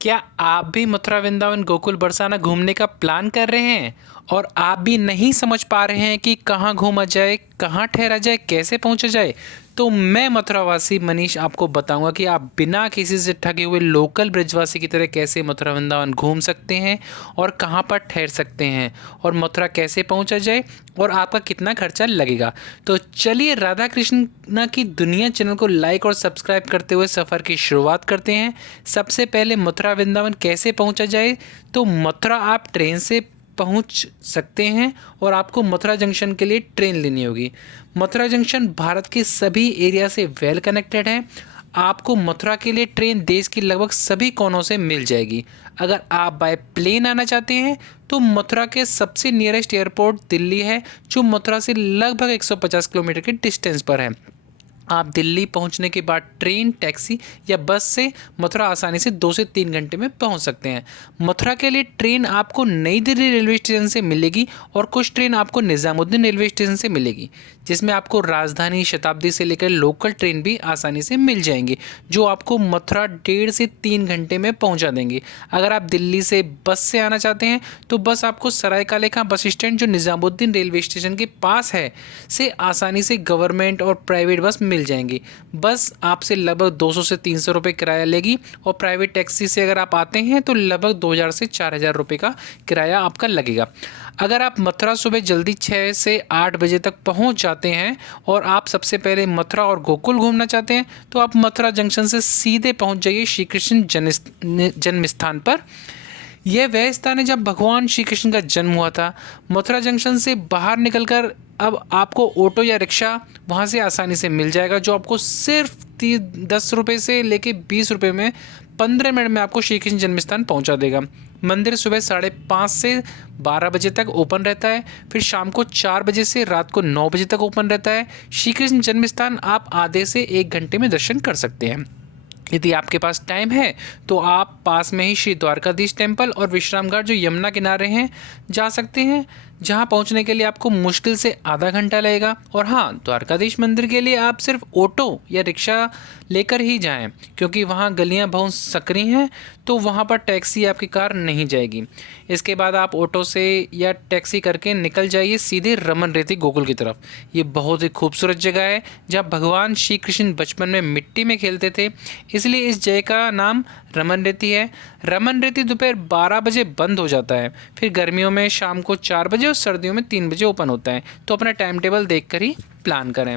क्या आप भी मथुरा वृंदावन गोकुल बरसाना घूमने का प्लान कर रहे हैं और आप भी नहीं समझ पा रहे हैं कि कहाँ घूमा जाए, कहाँ ठहरा जाए, कैसे पहुँचा जाए? तो मैं मथुरावासी मनीष आपको बताऊंगा कि आप बिना किसी से ठगे हुए लोकल ब्रजवासी की तरह कैसे मथुरा वृंदावन घूम सकते हैं और कहाँ पर ठहर सकते हैं और मथुरा कैसे पहुँचा जाए और आपका कितना खर्चा लगेगा। तो चलिए राधा कृष्णा की दुनिया चैनल को लाइक और सब्सक्राइब करते हुए सफ़र की शुरुआत करते हैं। सबसे पहले मथुरा वृंदावन कैसे पहुंचा जाए, तो मथुरा आप ट्रेन से पहुंच सकते हैं और आपको मथुरा जंक्शन के लिए ट्रेन लेनी होगी। मथुरा जंक्शन भारत के सभी एरिया से वेल कनेक्टेड है। आपको मथुरा के लिए ट्रेन देश की लगभग सभी कोनों से मिल जाएगी। अगर आप बाय प्लेन आना चाहते हैं तो मथुरा के सबसे नियरेस्ट एयरपोर्ट दिल्ली है, जो मथुरा से लगभग 150 किलोमीटर के डिस्टेंस पर है। आप दिल्ली पहुंचने के बाद ट्रेन, टैक्सी या बस से मथुरा आसानी से 2 से 3 घंटे में पहुंच सकते हैं। मथुरा के लिए ट्रेन आपको नई दिल्ली रेलवे स्टेशन से मिलेगी और कुछ ट्रेन आपको निज़ामुद्दीन रेलवे स्टेशन से मिलेगी, जिसमें आपको राजधानी, शताब्दी से लेकर लोकल ट्रेन भी आसानी से मिल जाएंगी, जो आपको मथुरा 1.5 से 3 घंटे में पहुँचा देंगे। अगर आप दिल्ली से बस से आना चाहते हैं तो बस आपको सराय काले खां बस स्टैंड, जो निज़ामुद्दीन रेलवे स्टेशन के पास है, से आसानी से गवर्नमेंट और प्राइवेट बस मिल जाएंगी। बस आपसे लगभग 200 से 300 रुपये किराया लेगी और प्राइवेट टैक्सी से अगर आप आते हैं तो लगभग 2000 से 4000 रुपये का किराया आपका लगेगा। अगर आप मथुरा सुबह जल्दी 6 से 8 बजे तक पहुंच जाते हैं और आप सबसे पहले मथुरा और गोकुल घूमना चाहते हैं तो आप मथुरा जंक्शन से सीधे पहुंच जाइए श्री कृष्ण जन्म स्थान पर। यह वह स्थान है जब भगवान श्री कृष्ण का जन्म हुआ था। मथुरा जंक्शन से बाहर निकलकर अब आपको ऑटो या रिक्शा वहाँ से आसानी से मिल जाएगा, जो आपको सिर्फ 10 रुपये से लेके 20 रुपये में 15 मिनट में आपको श्री कृष्ण जन्म स्थान पहुँचा देगा। मंदिर सुबह 5:30 से 12 बजे तक ओपन रहता है, फिर शाम को 4 बजे से रात को 9 बजे तक ओपन रहता है। श्री कृष्ण जन्म स्थान आप आधे से 1 घंटे में दर्शन कर सकते हैं। यदि आपके पास टाइम है तो आप पास में ही श्री द्वारकाधीश टेम्पल और विश्राम घाट, जो यमुना किनारे हैं, जा सकते हैं, जहां पहुंचने के लिए आपको मुश्किल से आधा घंटा लगेगा। और हाँ, द्वारकाधीश मंदिर के लिए आप सिर्फ ऑटो या रिक्शा लेकर ही जाएं, क्योंकि वहां गलियां बहुत सकरी हैं, तो वहां पर टैक्सी आपकी कार नहीं जाएगी। इसके बाद आप ऑटो से या टैक्सी करके निकल जाइए सीधे रमन रेती गोकुल की तरफ। ये बहुत ही खूबसूरत जगह है जहाँ भगवान श्री कृष्ण बचपन में मिट्टी में खेलते थे, इसलिए इस जगह का नाम रमन रेती है। रमन रेती दोपहर 12 बजे बंद हो जाता है, फिर गर्मियों में शाम को 4 बजे और सर्दियों में 3 बजे ओपन होता है। तो अपना टाइम टेबल देखकर ही प्लान करें।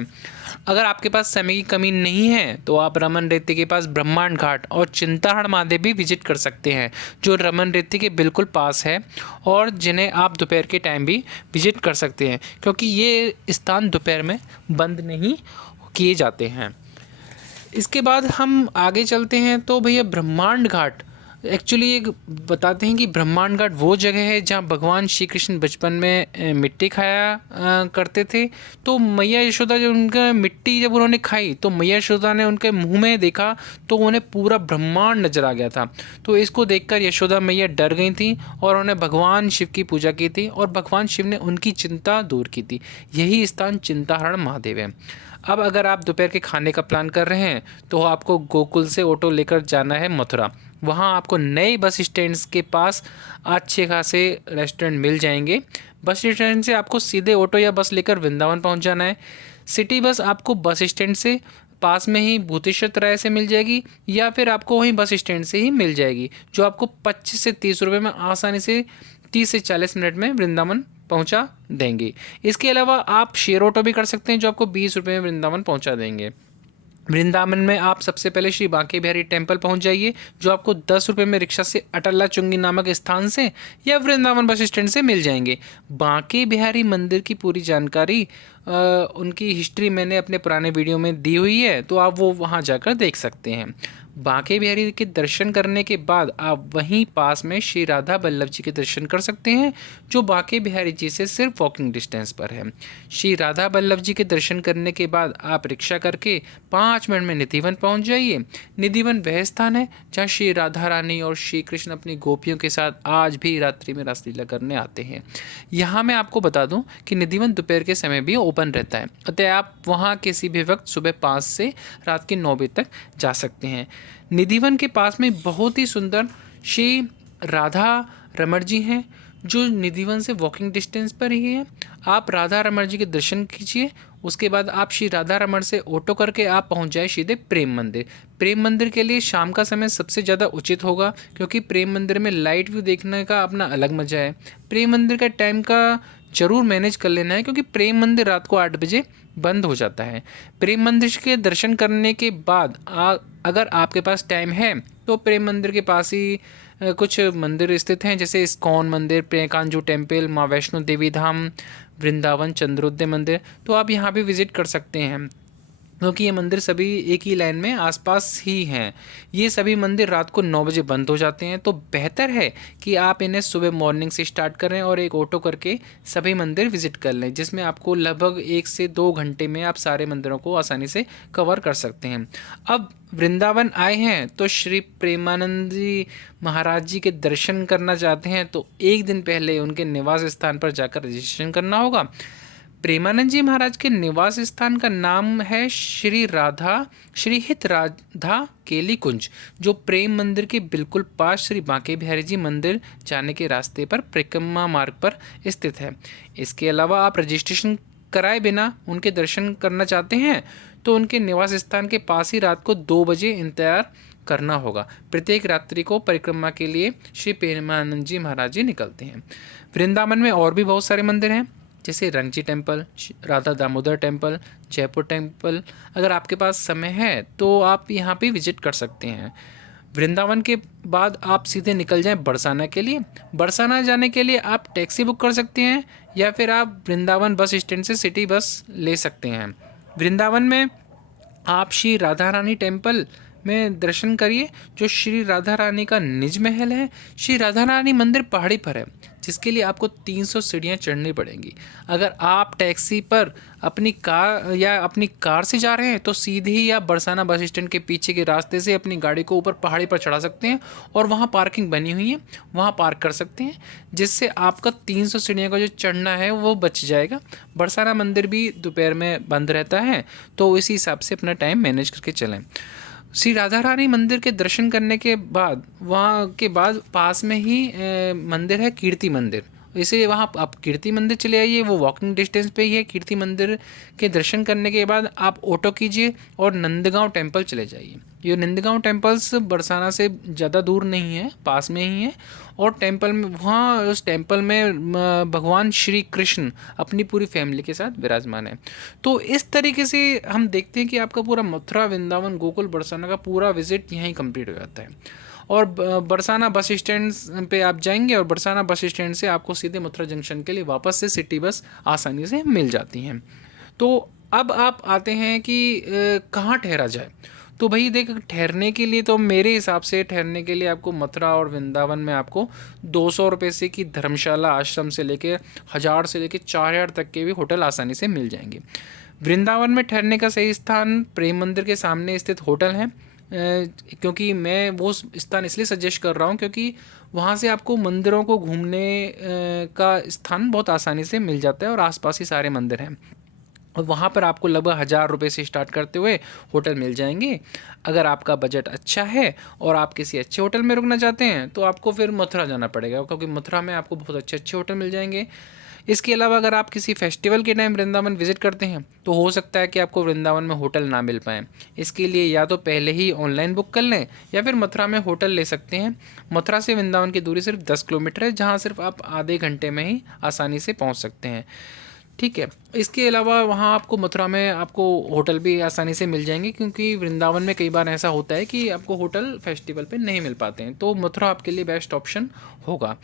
अगर आपके पास समय की कमी नहीं है तो आप रमन रेती के पास ब्रह्मांड घाट और चिंताहरण महादेव भी विजिट कर सकते हैं, जो रमन रेती के बिल्कुल पास है और जिन्हें आप दोपहर के टाइम भी विजिट कर सकते हैं, क्योंकि ये स्थान दोपहर में बंद नहीं किए जाते हैं। इसके बाद हम आगे चलते हैं तो भैया ब्रह्मांड घाट, एक्चुअली एक बताते हैं कि ब्रह्मांड घाट वो जगह है जहाँ भगवान श्री कृष्ण बचपन में मिट्टी खाया करते थे। तो मैया यशोदा जब उनका मिट्टी जब उन्होंने खाई तो मैया यशोदा ने उनके मुंह में देखा तो उन्हें पूरा ब्रह्मांड नजर आ गया था। तो इसको देखकर यशोदा मैया डर गई थी और उन्होंने भगवान शिव की पूजा की थी और भगवान शिव ने उनकी चिंता दूर की थी। यही स्थान चिंताहरण महादेव है। अब अगर आप दोपहर के खाने का प्लान कर रहे हैं तो आपको गोकुल से ऑटो लेकर जाना है मथुरा। वहाँ आपको नए बस स्टैंड के पास अच्छे खासे रेस्टोरेंट मिल जाएंगे। बस स्टैंड से आपको सीधे ऑटो या बस लेकर वृंदावन पहुँच जाना है। सिटी बस आपको बस स्टैंड से पास में ही भूतेश्वर तिराहे से मिल जाएगी या फिर आपको वहीं बस स्टैंड से ही मिल जाएगी, जो आपको 25 से 30 रुपये में आसानी से 30 से 40 मिनट में वृंदावन पहुंचा देंगे। इसके अलावा आप शेयर ऑटो भी कर सकते हैं, जो आपको 20 रुपये में वृंदावन पहुंचा देंगे। वृंदावन में आप सबसे पहले श्री बांके बिहारी टेम्पल पहुंच जाइए, जो आपको 10 रुपये में रिक्शा से अटल्ला चुंगी नामक स्थान से या वृंदावन बस स्टैंड से मिल जाएंगे। बांके बिहारी मंदिर की पूरी जानकारी उनकी हिस्ट्री मैंने अपने पुराने वीडियो में दी हुई है, तो आप वो वहाँ जाकर देख सकते हैं। बांके बिहारी के दर्शन करने के बाद आप वहीं पास में श्री राधा बल्लभ जी के दर्शन कर सकते हैं, जो बांके बिहारी जी से सिर्फ वॉकिंग डिस्टेंस पर है। श्री राधा बल्लभ जी के दर्शन करने के बाद आप रिक्शा करके 5 मिनट में निधिवन पहुंच जाइए। निधिवन वह स्थान है जहां श्री राधा रानी और श्री कृष्ण अपनी गोपियों के साथ आज भी रात्रि में रासलीला करने आते हैं। यहाँ मैं आपको बता दूं कि निधिवन दोपहर के समय भी ओपन रहता है, अतः आप वहाँ किसी भी वक्त सुबह 5 से रात के 9 बजे तक जा सकते हैं। निधिवन के पास में बहुत ही सुंदर श्री राधा रमण जी हैं जो निधिवन से वॉकिंग डिस्टेंस पर ही है। आप राधा रमण जी के दर्शन कीजिए, उसके बाद आप श्री राधा रमण से ऑटो करके आप पहुंच जाए सीधे प्रेम मंदिर। प्रेम मंदिर के लिए शाम का समय सबसे ज़्यादा उचित होगा, क्योंकि प्रेम मंदिर में लाइट व्यू देखने का अपना अलग मज़ा है। प्रेम मंदिर का टाइम का जरूर मैनेज कर लेना है, क्योंकि प्रेम मंदिर रात को 8 बजे बंद हो जाता है। प्रेम मंदिर के दर्शन करने के बाद अगर आपके पास टाइम है तो प्रेम मंदिर के पास ही कुछ मंदिर स्थित हैं, जैसे इस्कॉन मंदिर, प्रेकांजू टेम्पल, माँ वैष्णो देवी धाम, वृंदावन चंद्रोदय मंदिर। तो आप यहाँ भी विजिट कर सकते हैं, क्योंकि ये मंदिर सभी एक ही लाइन में आसपास ही हैं। ये सभी मंदिर रात को 9 बजे बंद हो जाते हैं, तो बेहतर है कि आप इन्हें सुबह मॉर्निंग से स्टार्ट करें और एक ऑटो करके सभी मंदिर विजिट कर लें, जिसमें आपको लगभग 1 से 2 घंटे में आप सारे मंदिरों को आसानी से कवर कर सकते हैं। अब वृंदावन आए हैं तो श्री प्रेमानंद जी महाराज जी के दर्शन करना चाहते हैं, तो एक दिन पहले उनके निवास स्थान पर जाकर रजिस्ट्रेशन करना होगा। प्रेमानंद जी महाराज के निवास स्थान का नाम है श्री हित राधा केली कुंज, जो प्रेम मंदिर के बिल्कुल पास श्री बांके बिहारी जी मंदिर जाने के रास्ते पर परिक्रमा मार्ग पर स्थित है। इसके अलावा आप रजिस्ट्रेशन कराए बिना उनके दर्शन करना चाहते हैं तो उनके निवास स्थान के पास ही रात को 2 बजे इंतजार करना होगा। प्रत्येक रात्रि को परिक्रमा के लिए श्री प्रेमानंद जी महाराज जी निकलते हैं। वृंदावन में और भी बहुत सारे मंदिर हैं, जैसे रंगजी temple, Radha Damodar temple, Jaipur temple. अगर आपके पास समय है तो आप यहाँ पे विजिट कर सकते हैं। वृंदावन के बाद आप सीधे निकल जाएं बरसाना के लिए। बरसाना जाने के लिए आप टैक्सी बुक कर सकते हैं या फिर आप वृंदावन बस स्टैंड से सिटी बस ले सकते हैं। वृंदावन में आप श्री राधा रानी टेम्पल में दर्शन करिए, जो श्री राधा रानी का निज महल है। श्री राधा रानी मंदिर पहाड़ी पर है, जिसके लिए आपको 300 सीढ़ियाँ चढ़नी पड़ेंगी। अगर आप टैक्सी पर अपनी कार से जा रहे हैं तो सीधे ही आप बरसाना बस स्टैंड के पीछे के रास्ते से अपनी गाड़ी को ऊपर पहाड़ी पर चढ़ा सकते हैं और वहाँ पार्किंग बनी हुई है, वहाँ पार्क कर सकते हैं, जिससे आपका 300 सीढ़ियों का जो चढ़ना है वो बच जाएगा। बरसाना मंदिर भी दोपहर में बंद रहता है, तो इसी हिसाब से अपना टाइम मैनेज करके चलें। श्री राधा रानी मंदिर के दर्शन करने के बाद वहाँ के बाद पास में ही मंदिर है कीर्ति मंदिर। इसे वहाँ आप कीर्ति मंदिर चले आइए, वो वॉकिंग डिस्टेंस पे ही है। कीर्ति मंदिर के दर्शन करने के बाद आप ऑटो कीजिए और नंदगांव टेम्पल चले जाइए। ये नंदगांव टेम्पल्स बरसाना से ज़्यादा दूर नहीं है, पास में ही है। और टेम्पल में वहाँ उस टेम्पल में भगवान श्री कृष्ण अपनी पूरी फैमिली के साथ विराजमान है। तो इस तरीके से हम देखते हैं कि आपका पूरा मथुरा, वृंदावन, गोकुल, बरसाना का पूरा विजिट यहीं कंप्लीट हो जाता है। और बरसाना बस स्टैंड पे आप जाएंगे और बरसाना बस स्टैंड से आपको सीधे मथुरा जंक्शन के लिए वापस से सिटी बस आसानी से मिल जाती हैं। तो अब आप आते हैं कि कहाँ ठहरा जाए। तो भाई देख, ठहरने के लिए तो मेरे हिसाब से ठहरने के लिए आपको मथुरा और वृंदावन में आपको 200 रुपये से की धर्मशाला, आश्रम से लेके 1000 से लेके 4000 तक के भी होटल आसानी से मिल जाएंगे। वृंदावन में ठहरने का सही स्थान प्रेम मंदिर के सामने स्थित होटल है, क्योंकि मैं वो स्थान इसलिए सजेस्ट कर रहा हूँ क्योंकि वहाँ से आपको मंदिरों को घूमने का स्थान बहुत आसानी से मिल जाता है और आसपास ही सारे मंदिर हैं। और वहाँ पर आपको लगभग 1000 रुपये से स्टार्ट करते हुए होटल मिल जाएंगे। अगर आपका बजट अच्छा है और आप किसी अच्छे होटल में रुकना चाहते हैं तो आपको फिर मथुरा जाना पड़ेगा, क्योंकि मथुरा में आपको बहुत अच्छे अच्छे होटल मिल जाएंगे। इसके अलावा अगर आप किसी फेस्टिवल के टाइम वृंदावन विजिट करते हैं तो हो सकता है कि आपको वृंदावन में होटल ना मिल पाए। इसके लिए या तो पहले ही ऑनलाइन बुक कर लें या फिर मथुरा में होटल ले सकते हैं। मथुरा से वृंदावन की दूरी सिर्फ 10 किलोमीटर है, जहाँ सिर्फ आप आधे घंटे में ही आसानी से पहुँच सकते हैं। ठीक है। इसके अलावा वहाँ आपको मथुरा में आपको होटल भी आसानी से मिल जाएंगे, क्योंकि वृंदावन में कई बार ऐसा होता है कि आपको होटल फेस्टिवल पे नहीं मिल पाते हैं, तो मथुरा आपके लिए बेस्ट ऑप्शन होगा।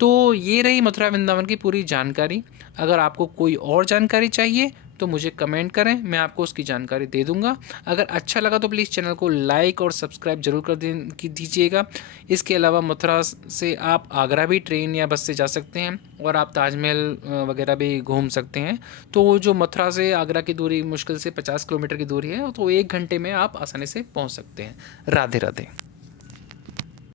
तो ये रही मथुरा वृंदावन की पूरी जानकारी। अगर आपको कोई और जानकारी चाहिए तो मुझे कमेंट करें, मैं आपको उसकी जानकारी दे दूंगा। अगर अच्छा लगा तो प्लीज़ चैनल को लाइक और सब्सक्राइब जरूर कर दीजिएगा। इसके अलावा मथुरा से आप आगरा भी ट्रेन या बस से जा सकते हैं और आप ताजमहल वगैरह भी घूम सकते हैं। तो जो मथुरा से आगरा की दूरी मुश्किल से 50 किलोमीटर की दूरी है, तो 1 घंटे में आप आसानी से पहुंच सकते हैं। राधे राधे।